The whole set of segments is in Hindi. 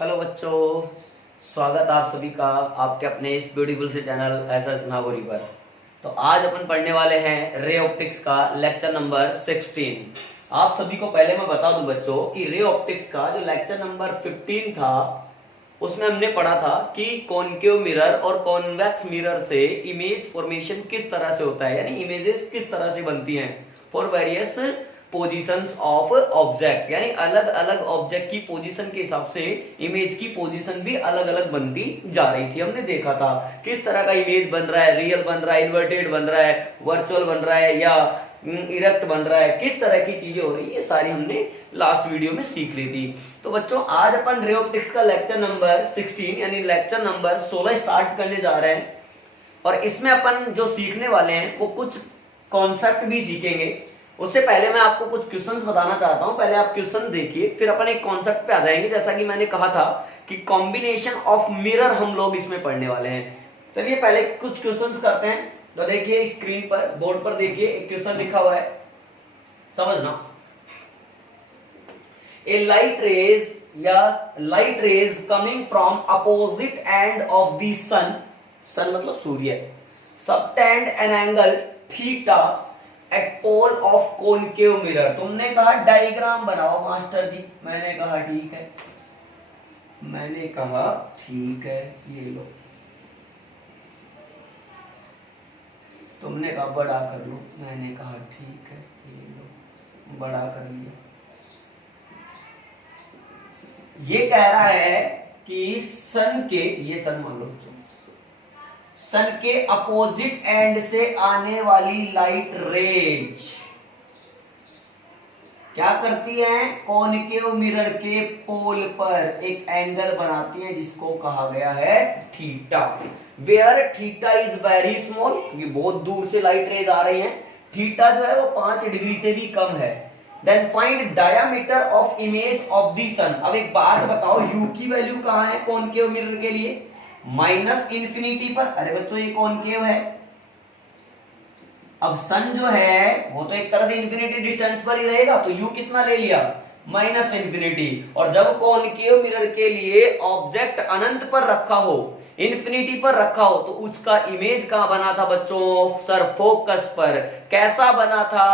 हेलो बच्चों, स्वागत आप सभी का आपके अपने इस ब्यूटीफुल से चैनल एसएस नागौरी पर। तो आज अपन पढ़ने वाले हैं रे ऑप्टिक्स का लेक्चर नंबर 16। आप सभी को पहले मैं बता दूं बच्चों कि रे ऑप्टिक्स का जो लेक्चर नंबर 15 था उसमें हमने पढ़ा था कि कॉनकेव मिरर और कॉन्वेक्स मिरर से इमेज फॉर्मेशन किस तरह से होता है, यानी इमेजेस किस तरह से बनती हैं for various positions of object, यानी अलग अलग ऑब्जेक्ट की पोजीशन के हिसाब से इमेज की पोजीशन भी अलग अलग बनती जा रही थी। हमने देखा था किस तरह का इमेज बन रहा है, रियल बन रहा है, इन्वर्टेड बन रहा है, वर्चुअल बन रहा है या इरेक्ट बन रहा है, किस तरह की चीजें हो रही है, ये सारी हमने लास्ट वीडियो में सीख ली थी। तो बच्चों आज अपन रे ऑप्टिक्स का लेक्चर नंबर 16 यानी लेक्चर नंबर 16 स्टार्ट करने जा रहे हैं और इसमें अपन जो सीखने वाले हैं वो कुछ कॉन्सेप्ट भी सीखेंगे। उससे पहले मैं आपको कुछ क्वेश्चंस बताना चाहता हूं, पहले आप क्वेश्चन देखिए फिर अपन एक कॉन्सेप्ट पे आ जाएंगे। जैसा कि मैंने कहा था कि कॉम्बिनेशन ऑफ मिरर हम लोग इसमें पढ़ने वाले हैं। चलिए पहले कुछ क्वेश्चंस करते हैं। तो देखिए स्क्रीन पर, बोर्ड पर देखिए एक क्वेश्चन लिखा हुआ है, समझना। A light rays coming from opposite end of the sun, sun मतलब सूर्य, subtend an angle theta at pole of concave mirror. तुमने कहा डायग्राम बनाओ मास्टर जी, मैंने कहा ठीक है, मैंने कहा ठीक है, ये लो। तुमने कहा बड़ा कर लो, मैंने कहा ठीक है, ये लो, बड़ा कर लिया। ये कह रहा है कि सन के, ये सन मान लो, सन के अपोजिट एंड से आने वाली लाइट रेज क्या करती है, कॉनकेव मिरर के पोल पर एक एंगल बनाती है जिसको कहा गया है theta. Where theta is very small, क्योंकि बहुत दूर से लाइट रेज आ रही है, थीटा जो है वो 5 डिग्री से भी कम है। Then find diameter of image of the sun. अब एक बात बताओ, यू की वैल्यू कहां है कॉनकेव मिरर के लिए, माइनस इंफिनिटी पर। अरे बच्चों ये कॉनकेव है, अब सन जो है वो तो एक तरह से इंफिनिटी डिस्टेंस पर ही रहेगा, तो यू कितना ले लिया, माइनस इंफिनिटी। और जब कॉनकेव मिरर के लिए ऑब्जेक्ट अनंत पर रखा हो, इंफिनिटी पर रखा हो, तो उसका इमेज कहां बना था बच्चों, सर फोकस पर। कैसा बना था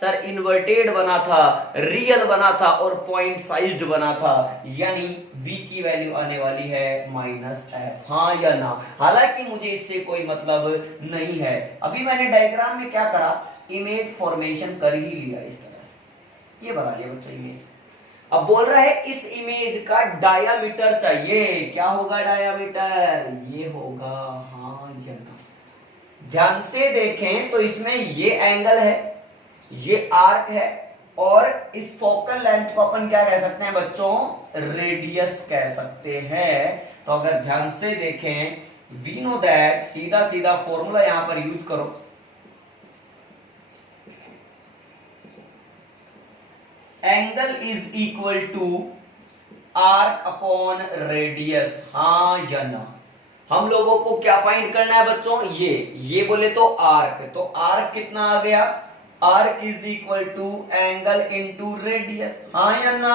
सर, इन्वर्टेड बना था, रियल बना था और पॉइंट साइज्ड बना था, यानी v की वैल्यू आने वाली है -f। हाँ या ना, हालांकि मुझे इससे कोई मतलब नहीं है। अभी मैंने डायग्राम में क्या करा, इमेज फॉर्मेशन कर ही लिया इस तरह से, ये बना लिया बच्चों इमेज। अब बोल रहा है इस इमेज का डायामीटर चाहिए, क्या होगा डायामीटर, ये होगा, हाँ या ना। ध्यान से देखें तो इसमें ये एंगल है, ये आर्क है, और इस फोकल लेंथ को अपन क्या कह सकते हैं बच्चों, रेडियस कह सकते हैं। तो अगर ध्यान से देखें, वी नो दैट, सीधा सीधा फॉर्मूला यहां पर यूज करो, angle is equal to arc upon radius. हाँ या ना, हम लोगों को क्या फाइंड करना है बच्चों, ये बोले तो आर्क, तो आर्क कितना आ गया, arc is equal to angle into radius. हाँ या ना,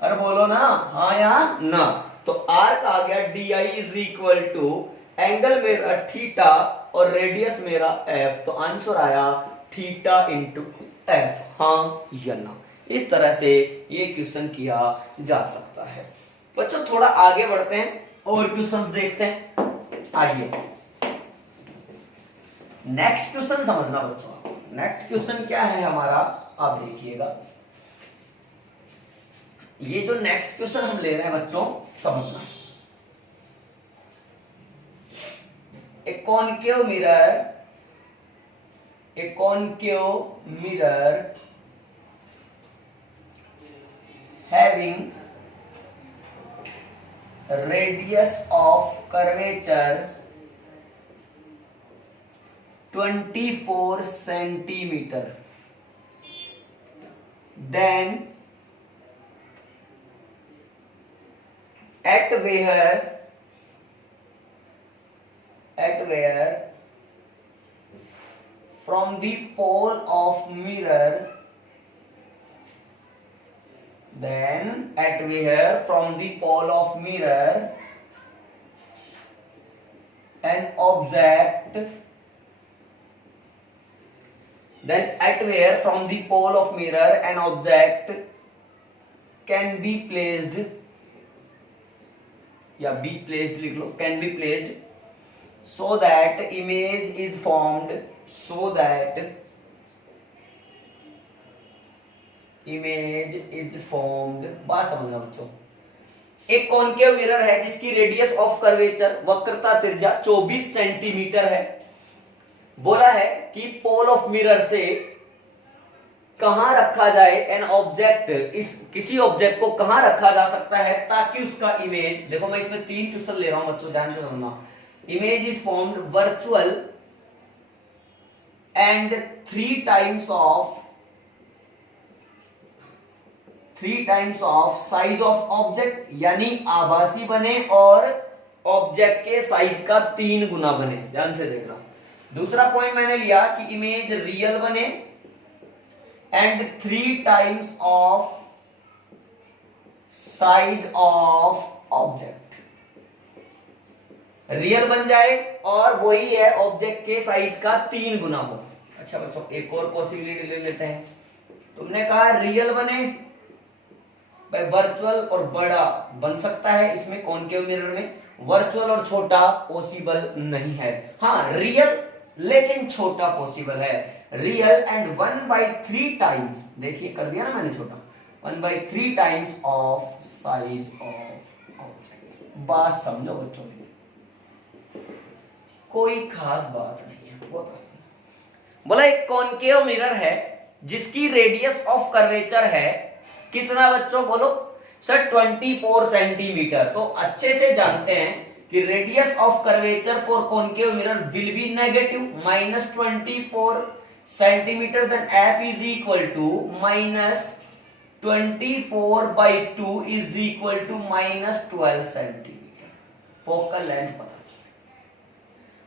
अरे बोलो ना, हाँ या ना। तो आर्क आ गया, D I is equal to angle मेरा थीटा और रेडियस मेरा एफ, तो आंसर आया थीटा इंटू एफ। हाँ या ना, इस तरह से ये क्वेश्चन किया जा सकता है। बच्चों थोड़ा आगे बढ़ते हैं और क्वेश्चंस देखते हैं, आइए। नेक्स्ट क्वेश्चन समझना बच्चों, नेक्स्ट क्वेश्चन क्या है हमारा, आप देखिएगा। ये जो नेक्स्ट क्वेश्चन हम ले रहे हैं बच्चों, समझना। ए concave mirror having radius of curvature 24 centimeter, then at where from the pole of mirror then at where from the pole of mirror an object, then at where from the pole of mirror an object can be placed, या be placed लिख लो, can be placed so that image is formed, so that image is formed। बात समझना बच्चों, एक कॉनकेव मिरर है जिसकी रेडियस ऑफ कर्वेचर, वक्रता त्रिज्या 24 सेंटीमीटर है। बोला है कि पोल ऑफ मिरर से कहां रखा जाए एन ऑब्जेक्ट, इस किसी ऑब्जेक्ट को कहां रखा जा सकता है ताकि उसका इमेज, देखो मैं इसमें 3 क्वेश्चन ले रहा हूं बच्चों, ध्यान से समझना। Image is formed virtual and 3 times of size of object, यानी आभासी बने और ऑब्जेक्ट के साइज का 3 गुना बने। ध्यान से देखना। दूसरा पॉइंट मैंने लिया कि इमेज रियल बने and 3 times of size of object, real बन जाए और वही है ऑब्जेक्ट के साइज का 3 गुना हो। अच्छा बच्चों, एक और पॉसिबिलिटी ले लेते हैं। तुमने कहा रियल बने, भाई वर्चुअल और बड़ा बन सकता है इसमें कॉनकेव मिरर में, वर्चुअल और छोटा पॉसिबल नहीं है। हाँ रियल लेकिन छोटा पॉसिबल है। रियल एंड 1/3 टाइम्स, देखिए कर दिया ना मैंने छोटा, 1/3 times of size of object. बात समझो बच्चों, कोई खास बात नहीं है, बहुत आसान। बोला एक कॉनकेव मिरर है जिसकी रेडियस ऑफ कर्वेचर है कितना बच्चों, बोलो सर 24 सेंटीमीटर। तो अच्छे से जानते हैं कि radius of curvature for concave mirror will be negative, -24 centimetre, then f is equal to -24/2 is equal to -12 centimetre. Focal length पता चला।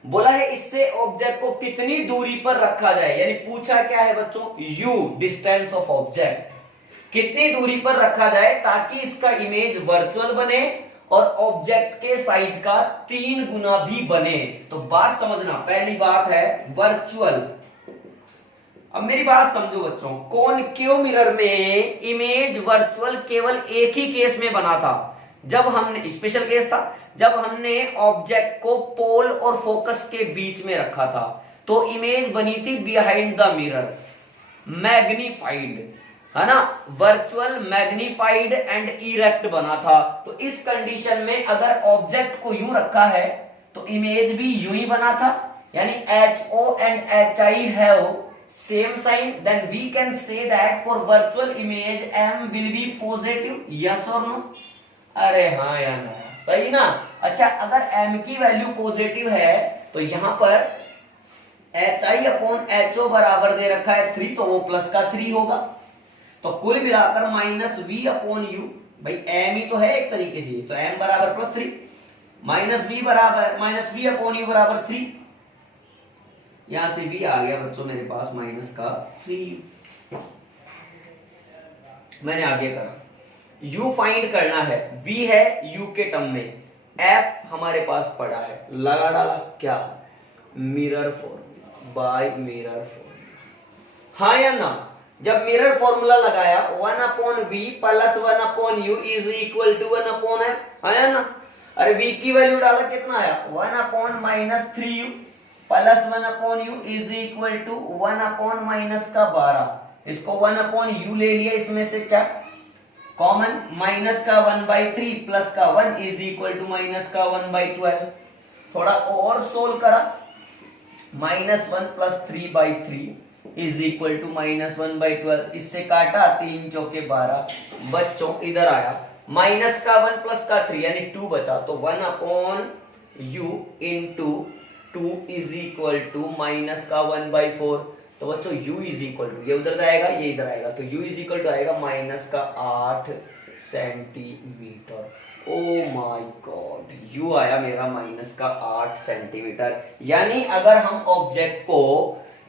बोला है इससे ऑब्जेक्ट को कितनी दूरी पर रखा जाए, यानी पूछा क्या है बच्चों, u डिस्टेंस ऑफ ऑब्जेक्ट, कितनी दूरी पर रखा जाए ताकि इसका इमेज वर्चुअल बने और ऑब्जेक्ट के साइज का 3 गुना भी बने। तो बात समझना, पहली बात है वर्चुअल। अब मेरी बात समझो बच्चों, कॉनकेव मिरर में इमेज वर्चुअल केवल एक ही केस में बना था, जब हमने, स्पेशल केस था, जब हमने ऑब्जेक्ट को पोल और फोकस के बीच में रखा था, तो इमेज बनी थी बिहाइंड द मिरर, मैग्नीफाइड, है ना, वर्चुअल मैग्नीफाइड एंड इरेक्ट बना था। तो इस कंडीशन में अगर ऑब्जेक्ट को यूं रखा है तो इमेज भी यूं ही बना था, यानी HO and HI have same sign, then we can say that for virtual image M will be positive, yes or no? अरे हाँ या ना, सही ना। अच्छा, अगर M की वैल्यू पॉजिटिव है तो यहां पर HI/HO बराबर दे रखा है 3, तो वो प्लस का 3 होगा। तो कुल मिलाकर -V/U, भाई M ही तो है एक तरीके से, तो M बराबर +3, -V बराबर -V/U बराबर 3। यहां से V आ गया बच्चों मेरे पास -3। मैंने आगे करा, U फाइंड करना है, V है U के टर्म में, F हमारे पास पड़ा है, लगा डाला क्या, mirror formula, by mirror formula. हाँ या ना। जब मिरर फॉर्मूला लगाया 1/V + 1/U is equal to 1/F, आया ना। अरे V की वैल्यू डाला, कितना आया, 1/-3U + 1/U is equal to 1/-12। इसको 1/U ले लिया, इसमें से क्या कॉमन, -1/3 + 1 इज इक्वल टू -1/12। थोड़ा और सोल्व करा, -1 + 3/3 इज इक्वल टू -1/12। इससे काटा, 3 चौके 12। बच्चों इधर आया, -1 + 3 यानी 2 बचा, तो 1/U × 2 इज इक्वल टू -1/4। तो बच्चों U इज इक्वल टू, ये उधर जाएगा ये इधर आएगा, तो U इज इक्वल टू आएगा -8 centimetre. Oh my God, U आया मेरा -8 सेंटीमीटर। यानी अगर हम ऑब्जेक्ट को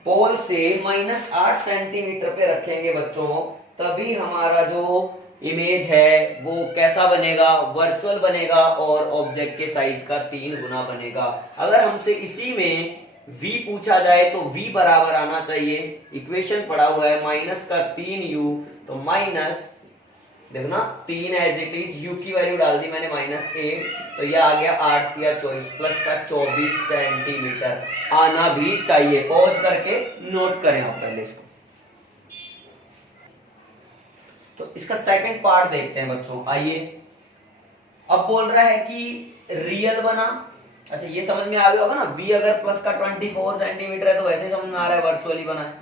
पोल से -8 सेंटीमीटर पे रखेंगे बच्चों, तभी हमारा जो इमेज है वो कैसा बनेगा, वर्चुअल बनेगा और ऑब्जेक्ट के साइज का 3 गुना बनेगा। अगर हमसे इसी में v पूछा जाए तो v बराबर आना चाहिए, इक्वेशन पड़ा हुआ है माइनस का 3u, तो माइनस देखना 3 एज इट इज, u की वैल्यू डाल दी मैंने -8, तो ये आ गया 8 या 24 प्लस का 24 सेंटीमीटर आना भी चाहिए। पॉज करके नोट करें आप पहले इसको। तो इसका सेकंड पार्ट देखते हैं बच्चों, आइए। अब बोल रहा है कि रियल बना, अच्छा ये समझ में आ गया होगा ना, v अगर प्लस का 24 सेंटीमीटर है तो वैसे समझ में आ रहा है वर्चुअली बना है।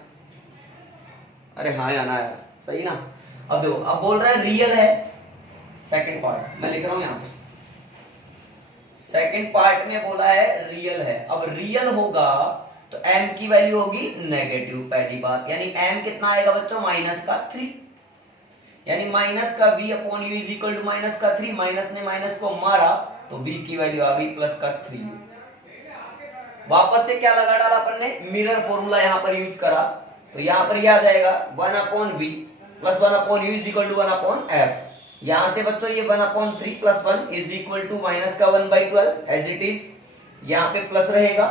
अरे हाँ या ना यार, सही ना। अब देखो, अब बोल रहा है रियल है, सेकंड पार्ट मैं लिख रहा हूं यहां पे, सेकंड पार्ट में बोला है रियल है। अब रियल होगा तो m की वैल्यू होगी नेगेटिव, पहली बात, यानी m कितना आएगा बच्चों, -3, यानी माइनस का v upon u is equal to minus का 3, माइनस ने माइनस को मारा तो v की वैल्यू आ गई प्लस का 3। वापस से क्या लगा डाला अपन ने, मिरर फॉर्मूला यहां पर यूज करा, तो यहां पर यह आ जाएगा 1 upon v plus 1 upon u is equal to 1 upon f। यहां से बच्चों ये 1 upon 3 plus 1 is equal to minus का 1/12 एज इट इज, यहां पे प्लस रहेगा,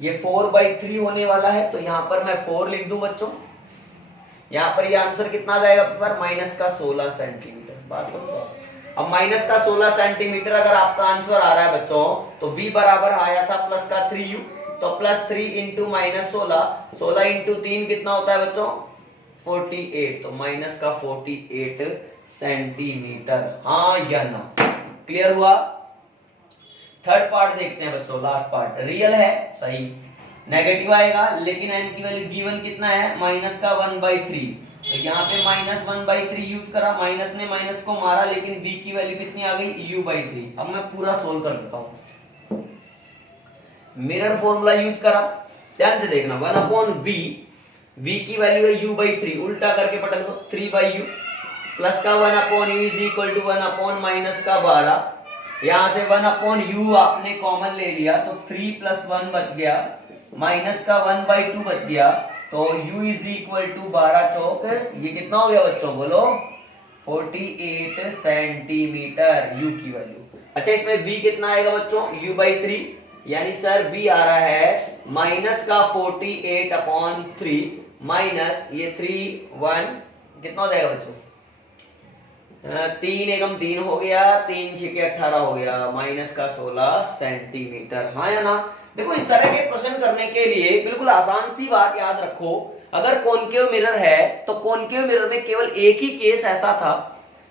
ये 4/3 होने वाला है, तो यहां पर मैं 4 लिख दूं बच्चों। यहां पर ये आंसर कितना जाएगा पर माइनस का 16 सेंटीमीटर। बात समझो। अब माइनस का 16 सेंटीमीटर अगर आपका आंसर आ रहा है बच्चों, तो v बराबर आया था प्लस का 3u, तो प्लस 3 इंटू माइनस 16 इंटू 3 कितना होता है बच्चों, 48, तो माइनस का 48 सेंटीमीटर। हाँ या ना, क्लियर हुआ। थर्ड पार्ट देखते हैं बच्चों, लास्ट पार्ट, रियल है, सही, नेगेटिव आएगा, लेकिन m की वैल्यू गिवन कितना है, माइनस का 1/3, तो यहाँ पे -1/3 यूज करा, माइनस ने माइनस को मारा, लेकिन v की वैल्यू कितनी आ गई, u/3। अब मैं पूरा सोल्व कर देता हूं, मिरर फॉर्मूला यूज करा, ध्यान से देखना, 1 अपॉन v की वैल्यू है u/3, उल्टा करके पटक दो, 3/u प्लस का 1 upon u is equal to 1 upon minus का 12, यहां से 1 अपॉन u आपने कॉमन ले लिया, तो 3 प्लस 1 बच गया, माइनस का 1/2 बच गया, तो u इज इक्वल टू 12 चौक, ये कितना हो गया बच्चों बोलो, 48 सेंटीमीटर u की वैल्यू। अच्छा इसमें v कितना आएगा बच्चों, u/3, यानी सर v आ रहा है माइनस का 48 अपॉन 3 माइनस ये 3 1 कितना हो जाएगा बच्चों, 3 एकम 3 हो गया, 3 छके 18 हो गया, माइनस का 16 सेंटीमीटर। हाँ या ना। देखो इस तरह के प्रश्न करने के लिए बिल्कुल आसान सी बात याद रखो, अगर कॉनकेव मिरर है तो कॉनकेव मिरर में केवल एक ही केस ऐसा था,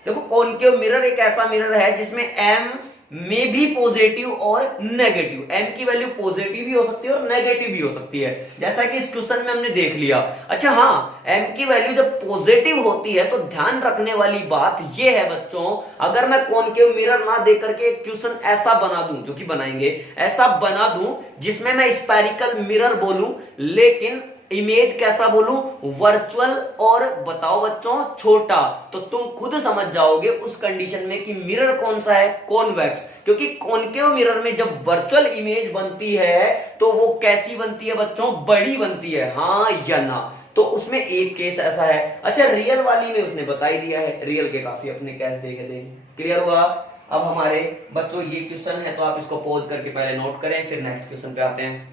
देखो कॉनकेव मिरर एक ऐसा मिरर है जिसमें m में भी पॉजिटिव और नेगेटिव, m की वैल्यू पॉजिटिव भी हो सकती है और नेगेटिव भी हो सकती है, जैसा कि इस क्वेश्चन में हमने देख लिया। अच्छा हाँ, m की वैल्यू जब पॉजिटिव होती है तो ध्यान रखने वाली बात यह है बच्चों, अगर मैं कॉनकेव मिरर ना दे करके एक क्वेश्चन ऐसा बना दूं, जो कि बनाएंगे, ऐसा बना दूं जिसमें मैं स्फेरिकल मिरर बोलूं लेकिन इमेज कैसा बोलूं, वर्चुअल, और बताओ बच्चों छोटा, तो तुम खुद समझ जाओगे उस कंडीशन में कि मिरर कौन सा है, कॉन्वेक्स, क्योंकि कॉनकेव मिरर में जब वर्चुअल इमेज बनती है तो वो कैसी बनती है बच्चों, बड़ी बनती है। हाँ या ना, तो उसमें एक केस ऐसा है। अच्छा रियल वाली में उसने बता ही दिया है, रियल के काफी अपने केस देखे थे, क्लियर हुआ। अब हमारे बच्चों ये क्वेश्चन है तो आप इसको पॉज करके पहले नोट करें, फिर नेक्स्ट क्वेश्चन पे आते हैं।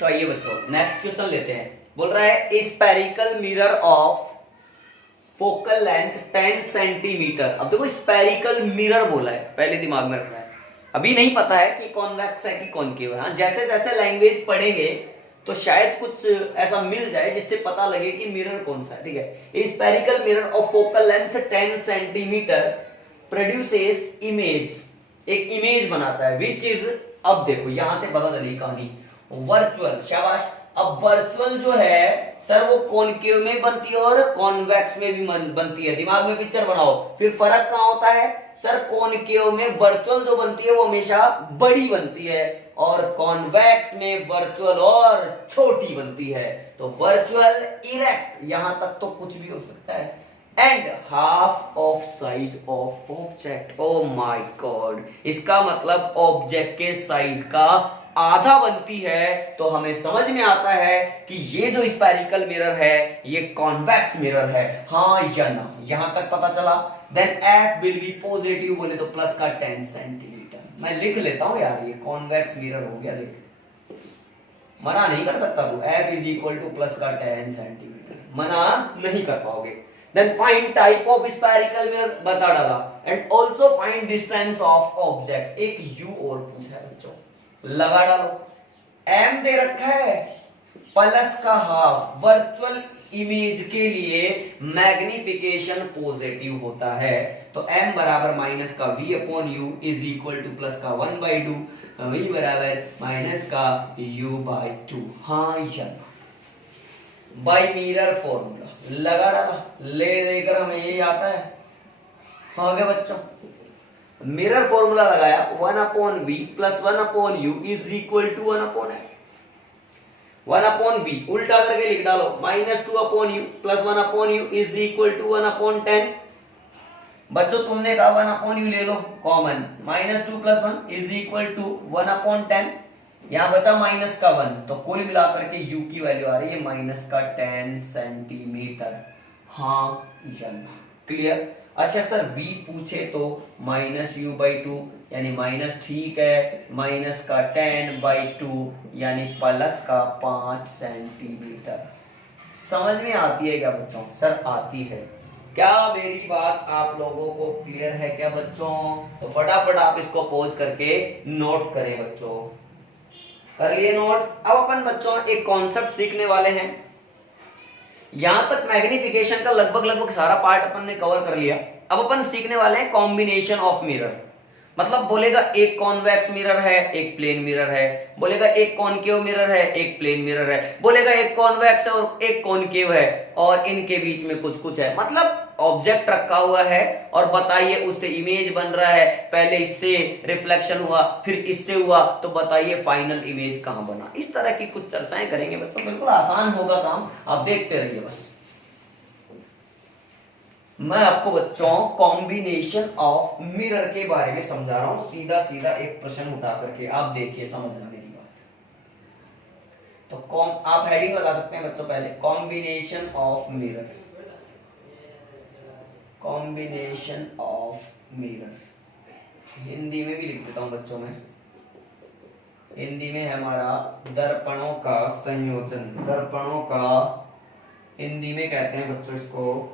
तो आइए बच्चों नेक्स्ट क्वेश्चन लेते हैं। बोल रहा है spherical mirror of focal length 10 centimetre. अब देखो स्फेरिकल मिरर बोला है, पहले दिमाग में रखना है, अभी नहीं पता है कि कॉन्वेक्स है कि कॉनकेव है। जैसे जैसे लैंग्वेज पढ़ेंगे तो शायद कुछ ऐसा मिल जाए जिससे पता लगे कि मिरर कौन सा है। ठीक है, spherical mirror of focal length 10 centimetre produces image, एक इमेज बनाता है विच इज, अब देखो यहां से पता चली कहानी, वर्चुअल, शाबाश। अब वर्चुअल जो है सर वो कॉनकेव में बनती है और कॉन्वेक्स में भी बनती है, दिमाग में पिक्चर बनाओ। फिर फर्क कहां होता है सर, कॉनकेव में वर्चुअल जो बनती है वो हमेशा बड़ी बनती है और कॉन्वेक्स में वर्चुअल और छोटी बनती है। तो वर्चुअल इरेक्ट, यहां तक तो कुछ भी हो सकता है, and half of size of object. Oh my God, इसका मतलब ऑब्जेक्ट के साइज का आधा बनती है तो हमें समझ में आता है कि ये जो स्फेरिकल मिरर है ये कॉन्वेक्स मिरर है, हाँ या ना, यहां तक पता चला। Then F will be positive, बोले तो प्लस का 10 सेंटीमीटर। मैं लिख लेता हूं यार, ये कॉन्वेक्स मिरर हो गया, लिख, मना नहीं कर सकता तू, F is equal to plus का 10 सेंटीमीटर, मना नहीं कर पाओगे। Then find type of spherical mirror, बता डाला, and also find distance of object. एक यू और पूछा है बच्चों, लगा डालो। एम दे रखा है प्लस का हाफ, वर्चुअल इमेज के लिए मैग्निफिकेशन पॉजिटिव होता है, तो m बराबर माइनस का v upon you is equal to plus का 1/2, v बराबर माइनस का u/2। हाँ या बाय मिरर फॉर्मूला लगा डाला, ले देकर हमें ये आता है। हाँ क्या बच्चों, मिरर फॉर्मूला लगाया, 1/v plus 1/u is equal to 1/f। 1/v उल्टा करके लिख डालो, -2/u plus 1/u is equal to 1/10। बच्चों तुमने कहा 1/u ले लो common, -2 plus 1 is equal to 1/10, यहां बचा माइनस का 1, तो कुल मिलाकर के u की वैल्यू आ रही है माइनस का 10 सेंटीमीटर। हाँ या ना, क्लियर। अच्छा सर v पूछे तो -u/2 यानी माइनस, ठीक है, माइनस का 10/2 यानी प्लस का 5 सेंटीमीटर। समझ में आती है क्या बच्चों? सर आती है। क्या मेरी बात आप लोगों को क्लियर है क्या बच्चों? तो फटाफट आप इसको पॉज करके नोट करें बच्चों, कर लिए नोट। अब अपन बच्चों एक कॉन्सेप्ट सीखने वाले हैं। यहां तक मैग्निफिकेशन का लगभग सारा पार्ट अपन ने कवर कर लिया। अब अपन सीखने वाले हैं कॉम्बिनेशन ऑफ मिरर। मतलब बोलेगा एक कॉन्वेक्स मिरर है, एक प्लेन मिरर है, बोलेगा एक कॉनकेव मिरर है, एक प्लेन मिरर है, बोलेगा एक कॉन्वेक्स है और एक कॉनकेव है और इनके बीच में कुछ कुछ है। मतलब ऑब्जेक्ट रखा हुआ है और बताइए उससे इमेज बन रहा है, पहले इससे रिफ्लेक्शन हुआ फिर इससे हुआ, तो बताइए फाइनल इमेज कहां बना। इस तरह की कुछ चर्चाएं करेंगे बच्चों, बिल्कुल आसान होगा काम, आप देखते रहिए बस। मैं आपको बच्चों कॉम्बिनेशन ऑफ मिरर के बारे में समझा रहा हूं, सीधा सीधा एक प्रश्न उठा करके, आप देखिए समझना मेरी बात। तो आप हेडिंग लगा सकते हैं बच्चों, पहले combination of mirrors, combination of mirrors. Hindi में भी लिख देता हूं बच्चों में, हिंदी में है हमारा दर्पणों का संयोजन। दर्पणों का हिंदी में कहते हैं बच्चों इसको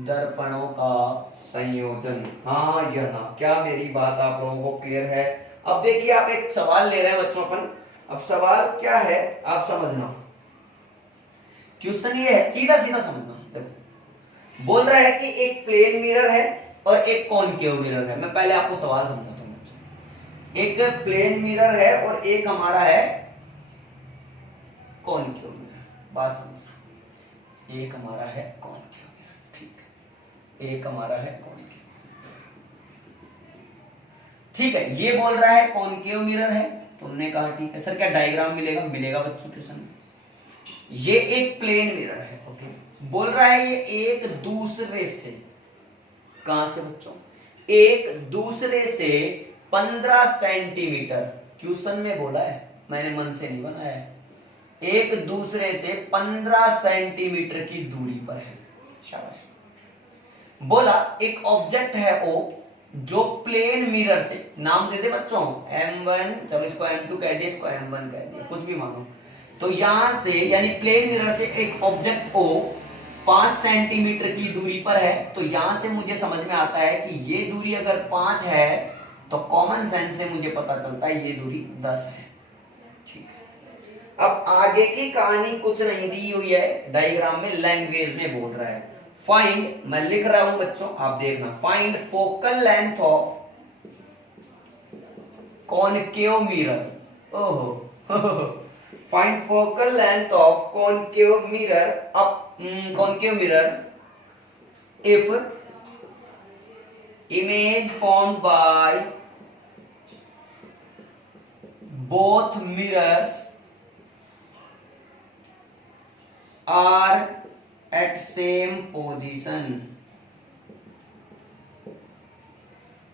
दर्पणों का संयोजन। हाँ या ना, क्या मेरी बात आप लोगों को क्लियर है? अब देखिए आप एक सवाल ले रहे हैं बच्चों अपन। अब सवाल क्या है आप समझना, क्वेश्चन ये है, सीधा सीधा समझना। देखो बोल रहा है कि एक प्लेन मिरर है और एक कॉनकेव मिरर है। मैं पहले आपको सवाल समझाता हूं बच्चों। एक प्लेन मिरर है और एक हमारा है कॉनकेव मिरर। बात समझना, एक हमारा है कॉनकेव, एक हमारा है कॉनकेव, ठीक है। ये बोल रहा है कॉनकेव मिरर है, तुमने कहा ठीक है। सर क्या डायग्राम मिलेगा? मिलेगा बच्चों ट्यूशन में। ये एक प्लेन मिरर है, ओके। बोल रहा है ये एक दूसरे से, कहां से बच्चों? एक दूसरे से 15 सेंटीमीटर, क्वेश्चन में बोला है, मैंने मन से नहीं बनाया है। एक दूसरे से 15 सेंटीमीटर की दूरी पर है। शाबाश। बोला एक ऑब्जेक्ट है O जो प्लेन मिरर से, नाम दे दे बच्चों M1, चलो इसको M2 कह दिया, इसको M1 कह दिया, कुछ भी मानो। तो यहां से यानी प्लेन मिरर से एक ऑब्जेक्ट O 5 सेंटीमीटर की दूरी पर है, तो यहां से मुझे समझ में आता है कि ये दूरी अगर 5 है तो कॉमन सेंस से मुझे पता चलता है ये दूरी 10 है, ठीक है। अब आगे की कहानी कुछ नहीं दी हुई है, डायग्राम में लैंग्वेज में बोल रहा है। फाइंड, मैं लिख रहा हूं बच्चों आप देखना, find focal length of concave mirror. ओहो find focal length of concave mirror, up concave mirror if image formed by both mirrors are at same position।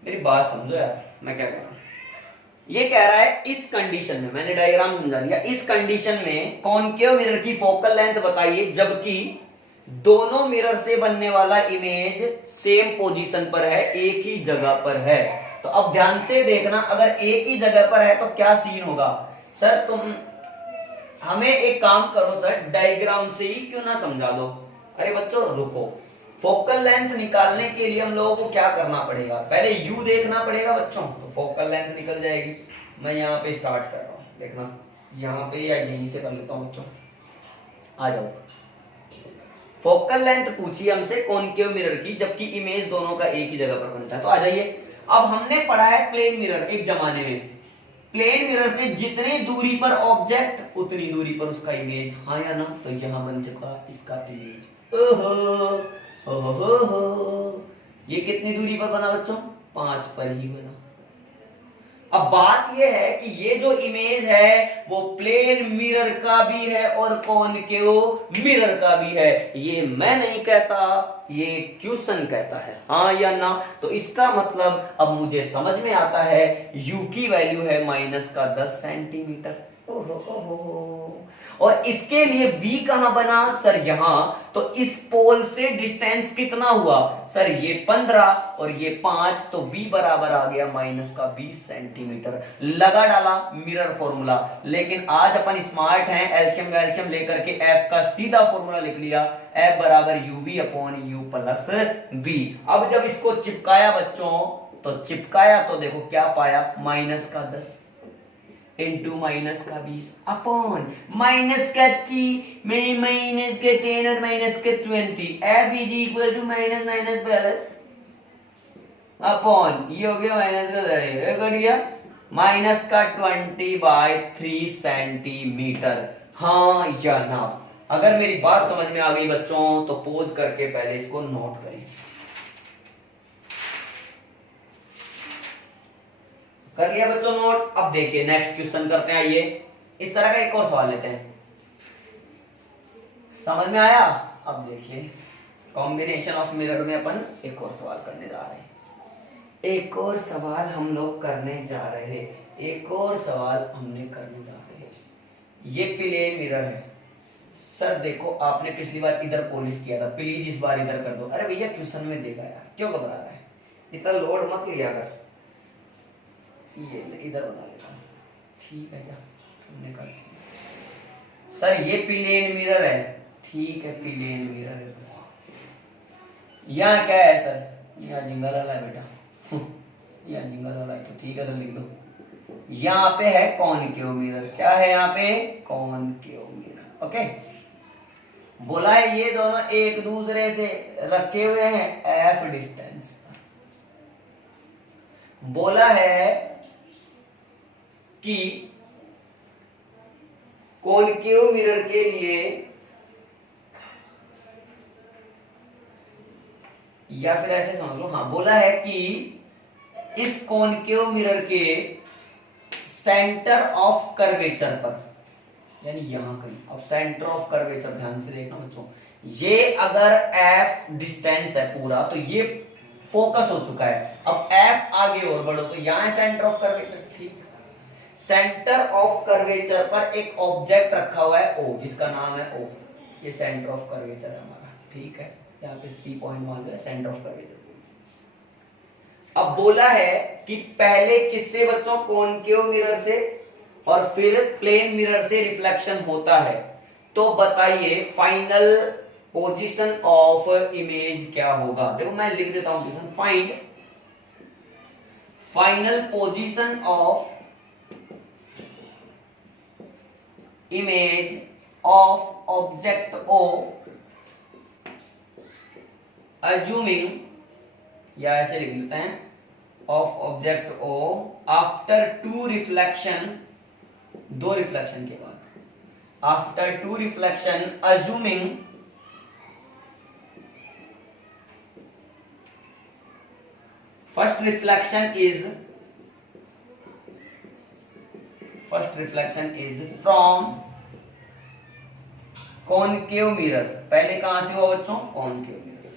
मेरी बात समझो यार, मैं क्या कर रहा हूं। ये कह रहा है इस कंडीशन में, मैंने डायग्राम समझा दिया, इस कंडीशन में कॉनकेव मिरर की फोकल लेंथ बताइए जबकि दोनों मिरर से बनने वाला इमेज सेम पोजीशन पर है, एक ही जगह पर है। तो अब ध्यान से देखना, अगर एक ही जगह पर है तो क्या सीन होगा। सर तुम हमें एक काम करो सर, डायग्राम से ही क्यों ना समझा दो। अरे बच्चों रुको, फोकल लेंथ निकालने के लिए हम लोगों को क्या करना पड़ेगा, पहले u देखना पड़ेगा बच्चों, तो फोकल लेंथ निकल जाएगी। मैं यहाँ पे स्टार्ट कर रहा हूँ, देखना यहाँ पे या यहीं से कर लेता हूँ बच्चों, आ जाओ। फोकल लेंथ पूछी हमसे कॉनकेव मिरर की जबकि इमेज दोनों का एक ही जगह पर बनता है, तो आ जाइए। अब हमने पढ़ा है प्लेन मिरर, एक जमाने में प्लेन मिरर से जितनी दूरी पर ऑब्जेक्ट उतनी दूरी पर उसका इमेज, हाँ या ना। तो यहां बन चुका इसका इमेज। ओहो ओहो, ये कितनी दूरी पर बना बच्चों, 5 पर ही बना। अब बात यह है कि ये जो इमेज है वो प्लेन मिरर का भी है और कॉनकेव मिरर का भी है। ये मैं नहीं कहता, ये क्वेश्चन कहता है, हाँ या ना। तो इसका मतलब अब मुझे समझ में आता है u की वैल्यू है -10 सेंटीमीटर। और इसके लिए v कहां बना सर, यहां। तो इस पोल से डिस्टेंस कितना हुआ सर, ये 15 और ये 5, तो v बराबर आ गया -20 सेंटीमीटर। लगा डाला मिरर फॉर्मूला। लेकिन आज अपन स्मार्ट हैं, एलसीएम वैल्शियम लेकर के f का सीधा फॉर्मूला लिख लिया, f बराबर uv upon u plus v। अब जब इसको चिपकाया बच्चों, तो चिपकाया तो देखो क्या पाया, -10 इंटू -20 अपॉन -10 और -20, f is equal to minus plus upon, ये हो गया -20/3 सेंटीमीटर, हाँ या ना। अगर मेरी बात समझ में आ गई बच्चों तो पोज करके पहले इसको नोट करें। कर लिया बच्चों नोट। अब देखिए नेक्स्ट क्वेश्चन करते हैं, आइए। इस तरह का एक और सवाल लेते हैं, समझ में आया। अब देखिए कॉम्बिनेशन ऑफ मिरर में अपन एक और सवाल करने जा रहे हैं, एक और सवाल हम लोग करने जा रहे हैं, एक और सवाल हमने करने जा रहे हैं। ये प्लेन मिरर है सर, देखो आपने पिछली बार इधर पॉलिश किया था, प्लीज इस बार इधर कर दो। अरे भैया क्वेश्चन में देगा यार, क्यों घबरा रहा है, इतना लोड मत लिया कर। ये इधर बना लेता हूं, ठीक है क्या, तुमने कर दिया सर। ये प्लेन मिरर है, ठीक है प्लेन मिरर है। यहाँ क्या है सर, यहाँ जिंगल वाला है बेटा, यहाँ जिंगल वाला है, तो ठीक है तो लिख दो। यहाँ पे है कॉनकेव मिरर, क्या है यहाँ पे, कॉनकेव मिरर। ओके, बोला है ये दोनों एक दूसरे से रखे हुए हैं f डिस्टेंस। बोला है कि कॉनकेव मिरर के लिए, या फिर ऐसे समझ लो, हाँ बोला है कि इस कॉनकेव मिरर के सेंटर ऑफ कर्वेचर पर, यानी यहां कहीं, अब सेंटर ऑफ कर्वेचर ध्यान से देखना बच्चों, ये अगर f डिस्टेंस है पूरा तो ये फोकस हो चुका है। अब f आगे और बढ़ो तो यहां है सेंटर ऑफ कर्वेचर, ठीक। सेंटर ऑफ कर्वेचर पर एक ऑब्जेक्ट रखा हुआ है O, जिसका नाम है O, ये सेंटर ऑफ कर्वेचर है हमारा, ठीक है। यहाँ पे C पॉइंट मान लो सेंटर ऑफ कर्वेचर। अब बोला है कि पहले किससे बच्चों, कॉनकेव मिरर से, और फिर प्लेन मिरर से रिफ्लेक्शन होता है। तो बताइए फाइनल पोजीशन ऑफ इमेज क्या होगा। देखो मैं लिख देता हूं question, find final position of image of object O assuming, या ऐसे लिख लेते हैं, of object O after 2 reflection, 2 reflection के बाद, after 2 reflection assuming first reflection is from concave mirror. पहले कहां से हुआ बच्चों, कॉनकेव मिरर से।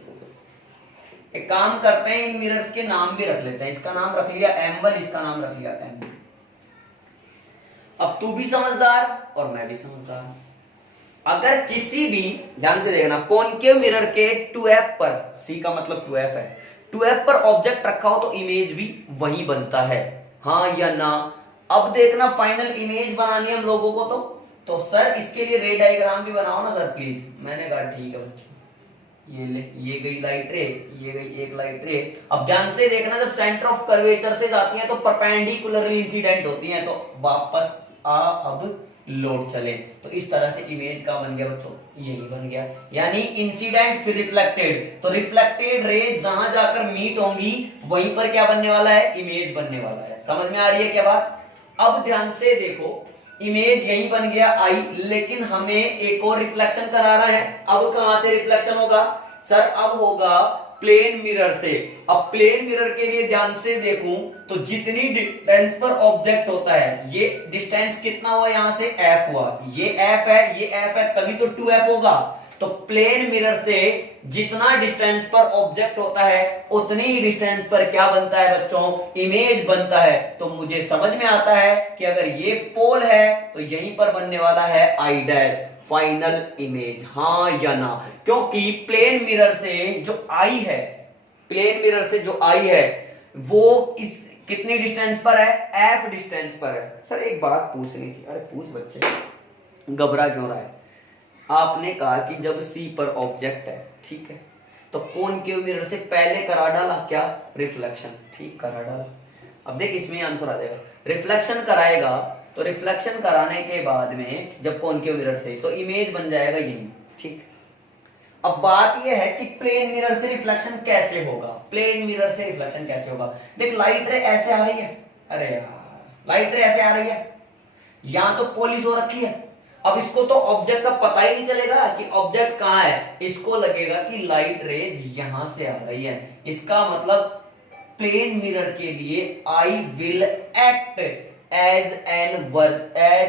एक काम करते हैं, इन मिरर्स के नाम भी रख लेते हैं। इसका नाम रख लिया M1, इसका नाम रख लिया M2। अब तू भी समझदार और मैं भी समझदार। अगर किसी भी, ध्यान से देखना, कॉनकेव मिरर के 2f पर, c का मतलब 2f है, 2f पर ऑब्जेक्ट रखा हो तो इमेज भी वही बनता है, हाँ या ना। अब देखना फाइनल इमेज बनानी है हम लोगों को, तो सर इसके लिए रे डायग्राम भी बनाओ ना सर प्लीज। मैंने कहा ठीक है बच्चों, ये ले, ये गई लाइट रे, ये गई एक लाइट रे। अब ध्यान से देखना, जब सेंटर ऑफ कर्वेचर से जाती है तो परपेंडिकुलरली इंसिडेंट होती है, तो वापस आ अब लोड चले, तो इस तरह से इमेज का बन गया बच्चों, यही बन गया। यानी इंसिडेंट फिर रिफ्लेक्टेड, तो रिफ्लेक्टेड रेज जहां जाकर मीट होंगी वहीं पर क्या बनने वाला है, इमेज बनने वाला है। समझ में आ रही है क्या बात? अब ध्यान से देखो, इमेज यही बन गया आई, लेकिन हमें एक और रिफ्लेक्शन कराना है। अब कहां से रिफ्लेक्शन होगा सर? अब होगा प्लेन मिरर से। अब प्लेन मिरर के लिए ध्यान से देखूं तो जितनी डिस्टेंस पर ऑब्जेक्ट होता है, ये डिस्टेंस कितना हुआ, यहां से f हुआ, ये f है, ये f है, तभी तो 2f होगा। तो प्लेन मिरर से जितना डिस्टेंस पर ऑब्जेक्ट होता है उतनी ही डिस्टेंस पर क्या बनता है बच्चों, इमेज बनता है। तो मुझे समझ में आता है कि अगर ये पोल है तो यहीं पर बनने वाला है आई डैश, फाइनल इमेज, हाँ या ना। क्योंकि प्लेन मिरर से जो आई है, प्लेन मिरर से जो आई है वो इस कितनी डिस्टेंस पर है, एफ डिस्टेंस पर है। सर एक बात पूछनी थी, अरे पूछ बच्चे, घबरा क्यों रहा है? आपने कहा कि जब सी पर ऑब्जेक्ट है, ठीक है, तो कॉनकेव मिरर से पहले करा डाला क्या, रिफ्लेक्शन, ठीक करा डाला। अब देख इसमें आंसर आ जाएगा, रिफ्लेक्शन कराएगा तो रिफ्लेक्शन कराने के बाद में जब कॉनकेव मिरर से, तो इमेज बन जाएगा यही, ठीक। अब बात यह है कि प्लेन मिरर से रिफ्लेक्शन कैसे होगा, प्लेन मिरर से रिफ्लेक्शन कैसे होगा? देख लाइट रे ऐसे आ रही है, अरे यार लाइट रे ऐसे आ रही है, यहां तो पॉलिश हो रखी है। अब इसको तो ऑब्जेक्ट का पता ही नहीं चलेगा कि ऑब्जेक्ट कहां है, इसको लगेगा कि लाइट रेज यहां से आ रही है। इसका मतलब प्लेन मिरर के लिए I will act as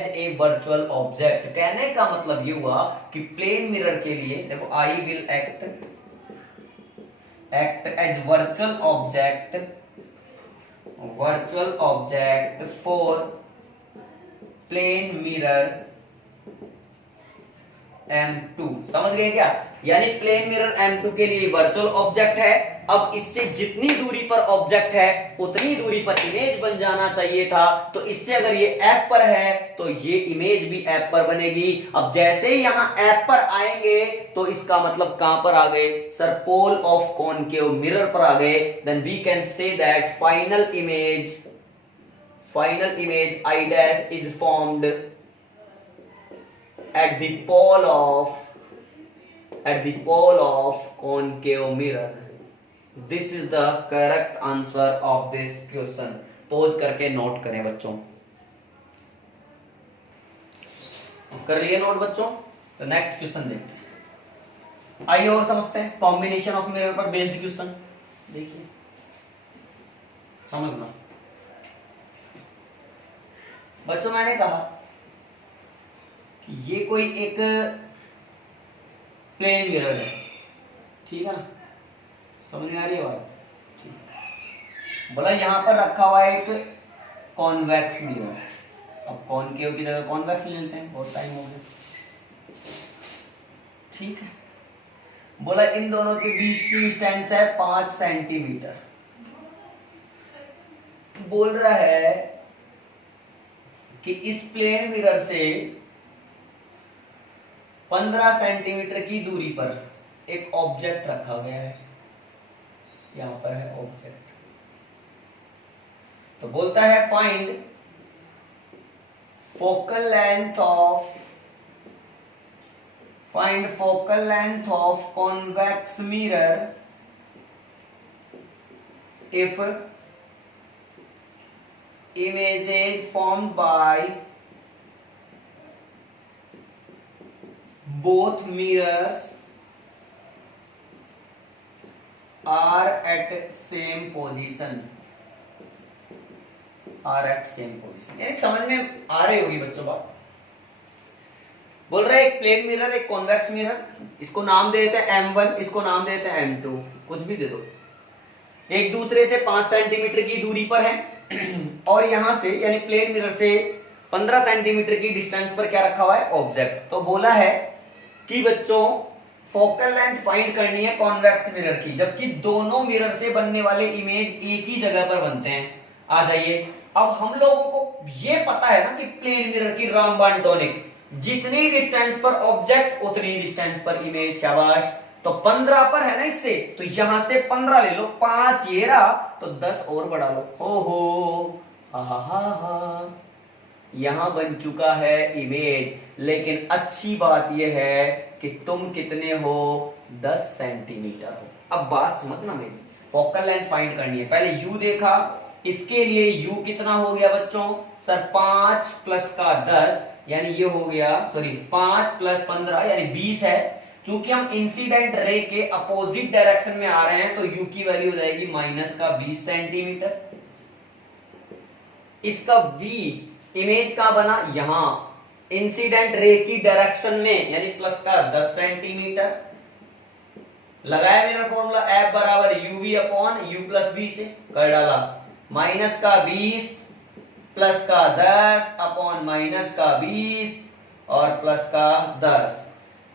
a virtual object. कहने का मतलब ये हुआ कि प्लेन मिरर के लिए देखो, I will act as virtual object for plane mirror M2। समझ गए क्या? यानी प्लेन मिरर M2 के लिए वर्चुअल ऑब्जेक्ट है। अब इससे जितनी दूरी पर ऑब्जेक्ट है उतनी दूरी पर इमेज बन जाना चाहिए था। तो इससे अगर ये F पर है तो ये इमेज भी F पर बनेगी। अब जैसे ही यहां F पर आएंगे तो इसका मतलब कहां पर आ गए sir, pole of concave mirror पर आ गए। Then we can say that final image I dash is formed at the pole of concave mirror. This is the correct answer of this question. Pause करके नोट करें बच्चों, कर लिए नोट बच्चों? तो नेक्स्ट क्वेश्चन देखते हैं, आइए और समझते हैं। कॉम्बिनेशन ऑफ मिरर पर बेस्ड क्वेश्चन देखिए, समझना बच्चों। मैंने कहा कि ये कोई एक प्लेन मिरर है, ठीक है ना, समझ में आ रही है बात? ठीक। बोला यहां पर रखा हुआ है एक कॉन्वेक्स मिरर। अब कॉनकेव की जगह कॉन्वेक्स ले लेते हैं, बहुत टाइम हो गया, ठीक है। बोला इन दोनों के बीच की डिस्टेंस है 5 सेंटीमीटर। बोल रहा है कि इस प्लेन मिरर से 15 सेंटीमीटर की दूरी पर एक ऑब्जेक्ट रखा गया है, यहां पर है ऑब्जेक्ट। तो बोलता है find focal length of convex mirror if images formed by both mirrors are at same position। यानी समझ में आ रही होगी बच्चों बात। बोल रहे एक प्लेन मिरर, एक कॉन्वेक्स मिरर, इसको नाम दे देते हैं M1, इसको नाम दे देते हैं M2, कुछ भी दे दो। एक दूसरे से 5 सेंटीमीटर की दूरी पर है और यहां से यानी प्लेन मिरर से 15 सेंटीमीटर की डिस्टेंस पर क्या रखा हुआ है, ऑब्जेक्ट। तो बोला है कि बच्चों फोकल लेंथ फाइंड करनी है कॉन्वेक्स मिरर की, जबकि दोनों मिरर से बनने वाले इमेज एक ही जगह पर बनते हैं। आ जाइए, अब हम लोगों को ये पता है ना कि प्लेन मिरर की रामबान टॉनिक, जितनी डिस्टेंस पर ऑब्जेक्ट उतनी डिस्टेंस पर इमेज। शाबाश। तो 15 पर है ना, इससे तो यहां से 15 ले लो, 5 ये रहा, तो 10 और बढ़ा लो। हो हा, यहां बन चुका है इमेज। लेकिन अच्छी बात यह है कि तुम कितने हो, 10 सेंटीमीटर हो। अब बात समझना मेरी, फोकल लेंथ फाइंड करनी है। पहले u देखा, इसके लिए u कितना हो गया बच्चों, सर 5 प्लस का 10 यानी ये हो गया, सॉरी 5 प्लस 15 यानी 20 है। चूंकि हम इंसिडेंट रे के अपोजिट डायरेक्शन में आ रहे हैं तो u की वैल्यू हो जाएगी माइनस का 20 सेंटीमीटर। इसका v इमेज कहां बना, यहां इंसिडेंट रे की डायरेक्शन में, यानी प्लस का 10 सेंटीमीटर। लगाया मेरा फॉर्मूला F बराबर uv upon u plus v से, कर डाला माइनस का 20 प्लस का 10 अपॉन माइनस का 20 और प्लस का 10।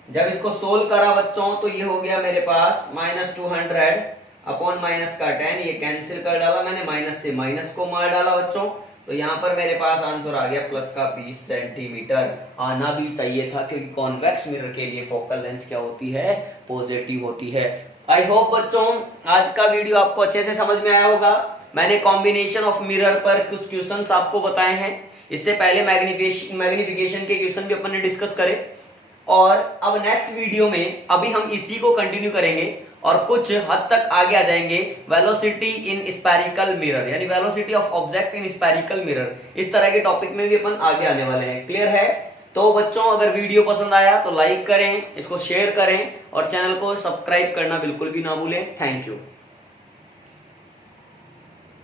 जब इसको सोल्व करा बच्चों तो ये हो गया मेरे पास माइनस 200 अपॉन माइनस का 10, ये कैंसिल कर डाला मैंने, माइनस से माइनस को मार डाला बच्चों, तो यहाँ पर मेरे पास आंसर आ गया प्लस का 20 सेंटीमीटर। आना भी चाहिए था क्योंकि कॉन्वेक्स मिरर के लिए फोकल लेंथ क्या होती है, पॉजिटिव होती है। आई होप बच्चों आज का वीडियो आपको अच्छे से समझ में आया होगा। मैंने कॉम्बिनेशन ऑफ मिरर पर कुछ क्वेश्चंस आपको बताए हैं। इससे पहले मैग्निफिकेशन के क्वेश्चन भी अपन ने डिस्कस करे, और अब नेक्स्ट वीडियो में अभी हम इसी को कंटिन्यू करेंगे और कुछ हद तक आगे आ जाएंगे वेलोसिटी इन स्फेरिकल मिरर, यानी velocity of object in spherical mirror. इस तरह के टॉपिक में भी अपन आगे आने वाले हैं। क्लियर है? तो बच्चों अगर वीडियो पसंद आया तो लाइक करें, इसको शेयर करें और चैनल को सब्सक्राइब करना बिल्कुल भी ना भूलें। Thank you.